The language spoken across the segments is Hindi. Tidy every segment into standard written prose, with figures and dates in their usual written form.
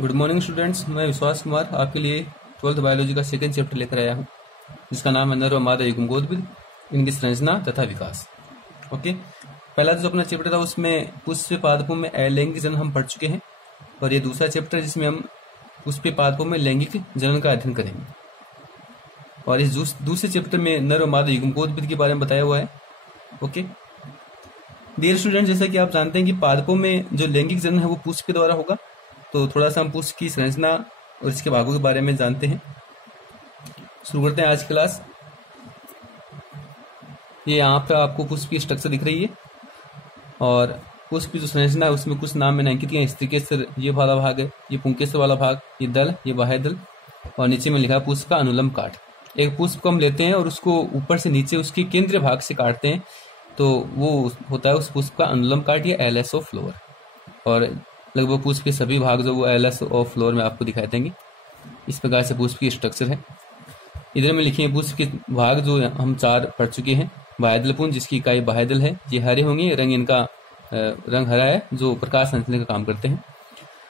गुड मॉर्निंग स्टूडेंट्स, मैं विश्वास कुमार आपके लिए 12th बायोलॉजी का सेकंड चैप्टर लेकर आया हूँ, जिसका नाम है नर व मादा युग्मकोद्भिद, इनकी संरचना तथा विकास। ओके, पहला जो अपना चैप्टर था उसमें पुष्प पादपों में अलैंगिक जनन हम पढ़ चुके हैं, और ये दूसरा चैप्टर जिसमें हम पुष्प पादपों में लैंगिक जनन का अध्ययन करेंगे। और इस दूसरे चैप्टर में नर व मादा युग्मकोद्भिद के बारे में बताया हुआ है। ओके डियर स्टूडेंट, जैसा कि आप जानते हैं कि पादपों में जो लैंगिक जनन है वो पुष्प के द्वारा होगा, तो थोड़ा सा हम पुष्प की संरचना और इसके भागों के बारे में जानते हैं। शुरू करते हैं आज की क्लास। ये यहाँ पर आपको पुष्प की स्ट्रक्चर दिख रही है, और पुष्प की जो संरचना है उसमें कुछ नाम मैंने अंकित किए हैं। स्त्रीकेसर ये वाला भाग है, ये पुंकेसर वाला भाग, ये दल, ये बाह्य दल, और नीचे में लिखा है पुष्प का अनुलंब काट। एक पुष्प को हम लेते हैं और उसको ऊपर से नीचे उसके केंद्रीय भाग से काटते हैं, तो वो होता है उस पुष्प का अनुलंब काट या एलएस ऑफ फ्लोर। और लगभग पुष्प के सभी भाग जो वो एलएस ऑफ फ्लोर में आपको दिखाई देंगे। इस प्रकार से पुष्प की स्ट्रक्चर है। इधर में लिखे हैं पुष्प के भाग जो हम 4 पढ़ चुके हैं। बाह्यदल पुंज, जिसकी इकाई बाह्यदल है, ये हरे होंगे, रंग इनका रंग हरा है, जो प्रकाश संश्लेषण का काम करते हैं।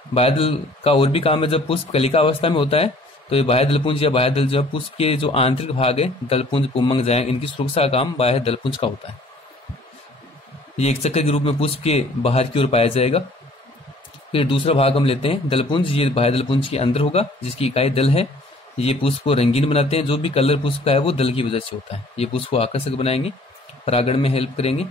बाह्यदल का और भी काम है, जब पुष्प कलिका अवस्था में होता है तो ये बाह्यदल पुंज या बाह्यदल जो पुष्प के जो आंतरिक भाग है, दलपुंज, पुंमंग, जायंग, इनकी सुरक्षा का काम बाह्य दलपुंज का होता है। ये एक चक्कर के रूप में पुष्प के बाहर की ओर पाया जाएगा। फिर दूसरा भाग हम लेते हैं दलपुंज, ये बाह्य दलपुंज के अंदर होगा, जिसकी इकाई दल है। ये पुष्प को रंगीन बनाते हैं, जो भी कलर पुष्प का है वो दल की वजह से होता है। ये पुष्प को आकर्षक बनाएंगे, परागण में हेल्प करेंगे।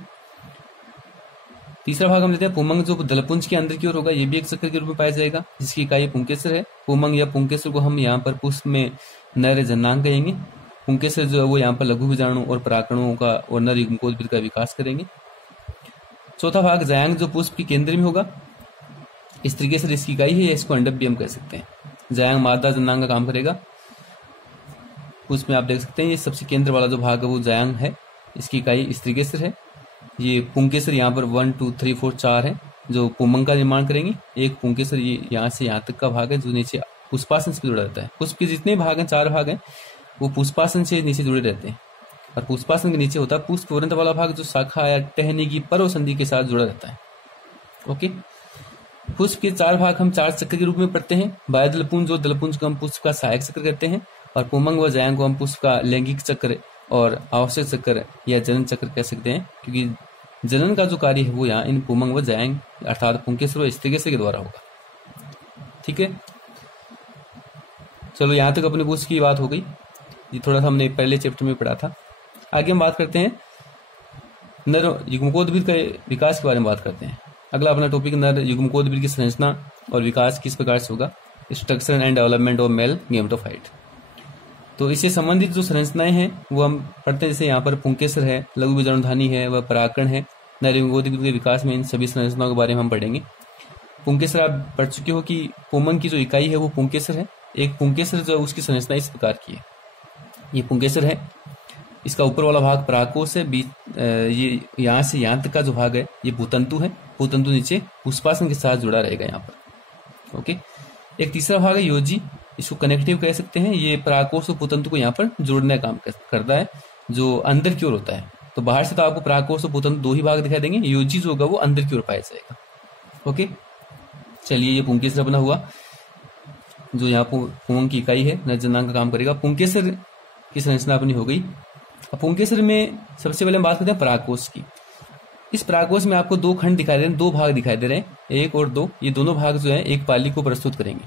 तीसरा भाग हम लेते हैं पुंमंग, जो दलपुंज के अंदर की ओर होगा, ये भी एक चक्कर के रूप में पाया जाएगा, जिसकी इकाई पुंकेसर है। पुंमंग या पुंकेसर को हम यहाँ पर पुष्प में नर जननांग कहेंगे। पुंकेसर जो है वो यहाँ पर लघु बीजाणु और परागणों का और नर युग्मकोद्भिद का विकास करेंगे। चौथा भाग जायंग, जो पुष्प के केंद्र में होगा। इस तरीके से इसकी इकाई है, या इसको अंडक भी हम कह सकते हैं। जायंग मादा जननांग का काम करेगा। पुष्प में आप देख सकते हैं ये सबसे केंद्र वाला जो भाग है वो जायंग है, इसकी इकाई इस तरीके से है। ये पुंकेसर यहाँ पर 1 2 3 4 4 है, जो पुंमंग का निर्माण करेंगे। एक पुंकेसर ये यहाँ से यहाँ तक का भाग है, जो नीचे पुष्पासन से जुड़ा रहता है। पुष्प के जितने भाग हैं, 4 भाग हैं, वो पुष्पासन से नीचे जुड़े रहते हैं। और पुष्पासन के नीचे होता है पुष्प वृंत वाला भाग, जो शाखा या टहनी की पर्व संधि के साथ जुड़ा रहता है। ओके, पुष्प के 4 भाग हम 4 चक्र के रूप में पढ़ते हैं। बाह्य पुंज, जो दलपुंज को हम पुष्प का सहायक चक्र कहते हैं, और पुंमंग व जायंग को हम पुष्प का लैंगिक चक्र और आवश्यक चक्र या जनन चक्र कह सकते हैं, क्योंकि जनन का जो कार्य है वो यहाँ इन पुंमंग व जायंग अर्थात पुंकेसर व स्त्रीकेसर के द्वारा होगा। ठीक है, चलो यहाँ तक अपने पुष्प की बात हो गई। ये थोड़ा सा हमने पहले चैप्टर में पढ़ा था। आगे हम बात करते हैं नर युग्मकोद्भिद के विकास के बारे में बात करते हैं। अगला अपना टॉपिक नर युग्मकोद्भिद की संरचना और विकास किस प्रकार से होगा, structure and development of male gametophyte. तो इससे संबंधित जो संरचनाएं हैं वो हम पढ़ते हैं। जैसे यहाँ पर पुंकेसर है, लघु बीजाणुधानी है, वह परागकण है। नर युग्मकोद्भिद के विकास में इन सभी संरचनाओं के बारे में हम पढ़ेंगे। पुंकेसर आप पढ़ चुके हो कि पुंमंग की जो इकाई है वो पुंकेसर है। एक पुंकेसर जो है उसकी संरचना इस प्रकार की है। ये पुंकेसर है, इसका ऊपर वाला भाग परागकोश है, बीच ये यहाँ से यहाँ तक का जो भाग है ये भूतंतु है। भूतंतु नीचे पुष्पासन के साथ जुड़ा रहेगा यहाँ पर। ओके, एक तीसरा भाग है योजी, इसको कनेक्टिव कह सकते हैं। ये परागकोश और भूतंतु को यहाँ पर जोड़ने का काम करता है, जो अंदर की ओर होता है। तो बाहर से तो आपको परागकोश और भूतंतु 2 ही भाग दिखाई देंगे, योजी जो होगा वो अंदर की ओर पाया जाएगा। ओके, चलिए ये पुंकेसर बना हुआ, जो यहाँ पुंमंग की इकाई है, नर जननांग का काम करेगा। पुंकेसर की संरचना अपनी हो गई। अब पुंकेसर में सबसे पहले हम बात करते हैं परागकोश की। इस परागकोश में आपको 2 खंड दिखाई दे रहे हैं, 2 भाग दिखाई दे रहे हैं, 1 और 2। ये दोनों भाग जो है एक पाली को प्रस्तुत करेंगे,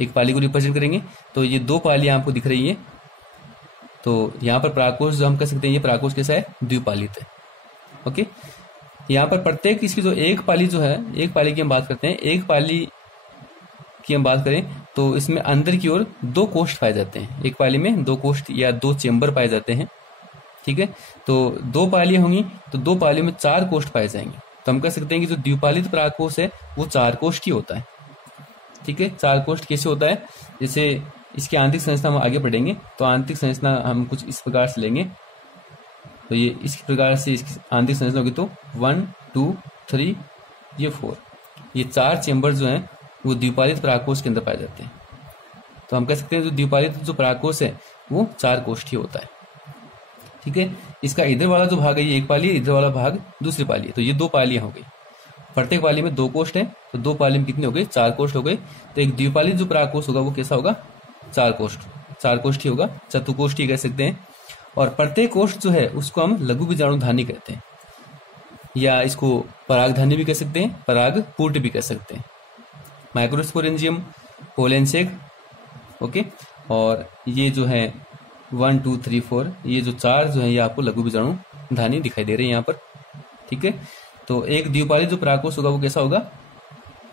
एक पाली को रिप्रेजेंट करेंगे। तो ये 2 पालियां आपको दिख रही है। तो यहाँ पर परागकोश जो हम कह सकते हैं, ये परागकोश कैसा है, द्विपालित है। ओके, यहाँ पर प्रत्येक इसकी जो एक पाली जो है, एक पाली की हम बात करते हैं, एक पाली की हम बात करें तो इसमें अंदर की ओर 2 कोष्ठ पाए जाते हैं। एक पाली में 2 कोष्ठ या 2 चेंबर पाए जाते हैं। ठीक है, तो 2 पालियां होंगी, तो 2 पालियों में 4 कोष्ठ पाए जाएंगे। तो हम कह सकते हैं कि जो द्विपालित परागकोश है वो 4 कोष्ठ की होता है। ठीक है, 4 कोष्ठ कैसे होता है, जैसे इसकी आंतरिक संरचना हम आगे पढ़ेंगे। तो आंतरिक संरचना हम कुछ इस प्रकार से लेंगे। तो ये इस प्रकार से इसकी आंतरिक संरचना होगी। तो 1 2 3 ये 4, ये 4 चेंबर जो हैं वो द्विपालित परागकोश के अंदर पाए जाते हैं। तो हम कह सकते हैं जो द्विपालित जो परागकोश है वो 4 कोष्ठीय होता है। ठीक है, इसका इधर वाला जो भाग है ये एक पाली है, इधर वाला भाग दूसरी पाली है। तो ये 2 पालियां हो गई। प्रत्येक पाली में 2 कोष्ठ है, तो 2 पाली में कितने हो गए, 4 कोष्ठ हो गए। तो एक द्विपालित जो परागकोश होगा वो कैसा होगा, 4 कोष्ठ, 4 कोष्ठ ही होगा, चतुकोष्ठी कह सकते हैं। और प्रत्येक कोष्ठ जो है उसको हम लघु बीजाणुधानी कहते हैं, या इसको परागधानी भी कह सकते हैं, परागपुट भी कह सकते हैं। माइक्रोस्पोरेंजियम, पोलन सेक, ओके। और ये जो है 1 2 3 4, ये जो 4 जो है ये आपको लघु बीजाणुधानी दिखाई दे रहे हैं यहाँ पर, ठीक है। तो एक द्विपालित जो परागकोश होगा वो कैसा होगा,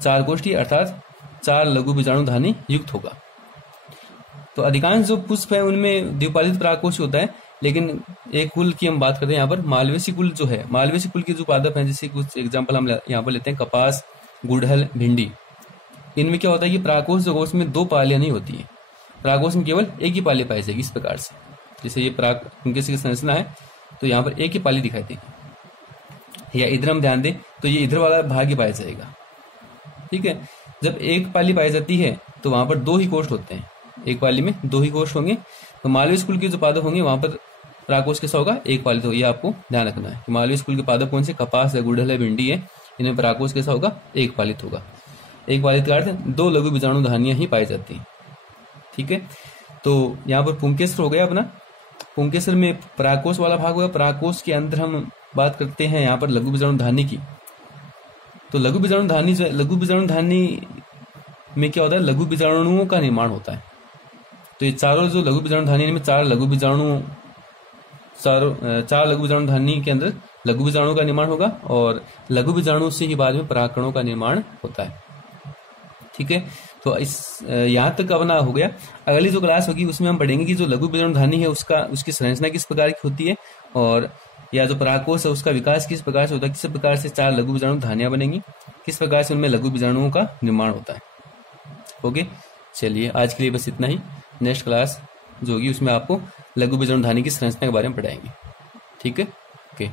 4 कोष्ठी अर्थात 4 लघु बीजाणुधानी युक्त होगा। तो अधिकांश जो पुष्प है उनमें द्विपालित परागकोश होता है, लेकिन एक कुल की हम बात करते हैं यहाँ पर, मालवेसी कुल जो है, मालवेसी कुल के जो पादप हैं, जैसे कुछ एग्जाम्पल हम यहाँ पर लेते हैं, कपास, गुड़हल, भिंडी। इनमें क्या होता है कि परागकोश जो उसमें 2 पालियां नहीं होती है, परागकोश में केवल एक ही पाली पाई जाएगी। इस प्रकार से जैसे ये पराग उनके की संरचना है, तो यहाँ पर एक ही पाली दिखाई देगी। या इधर हम ध्यान दें तो ये इधर वाला भाग ही पाया जाएगा, ठीक है। जब एक पाली पाई जाती है तो वहां पर 2 ही कोष्ठ होते हैं, एक पाली में 2 ही कोष्ठ होंगे। तो मालवीय स्कूल के जो पादप होंगे वहां पर परागकोश कैसा होगा, एक पालित होगा। ये आपको ध्यान रखना है कि मालवीय स्कूल के पादप कौन से, कपास है, गुड़हल है, भिंडी है, इनमें परागकोश कैसा होगा, एक पालित होगा। एक पालित का अर्थ 2 लघु बीजाणुधानियां ही पाई जाती हैं, ठीक है। तो यहाँ पर पुंकेसर हो गया अपना, पुंकेसर में परागकोश वाला भाग होगा। परागकोश के अंदर हम बात करते हैं यहाँ पर लघु बीजाणुधानी की। तो लघु बीजाणुधानी जो है, लघु बीजाणुधानी में क्या होता है, लघु बीजाणुओं का निर्माण होता है। तो ये चारों जो लघु बीजाणुधानी में 4 लघु बीजाणु, 4 लघु बीजाणुधानी के अंदर लघु बीजाणु का निर्माण होगा, और लघु बीजाणु से ही बाद में परागकणों का निर्माण होता है, ठीक है। तो इस यहाँ तक अपना हो गया। अगली जो क्लास होगी उसमें हम पढ़ेंगे कि जो लघु बीजाणुधानी है उसकी संरचना किस प्रकार की होती है, और या जो परागकोश है उसका विकास किस प्रकार से होता है, किस प्रकार से 4 लघु बीजाणुधानियां बनेंगी, किस प्रकार से उनमें लघु बीजाणुओं का निर्माण होता है। ओके, चलिए आज के लिए बस इतना ही। नेक्स्ट क्लास जो होगी उसमें आपको लघु बीजाणुधानी की संरचना के बारे में पढ़ाएंगे, ठीक है। ओके।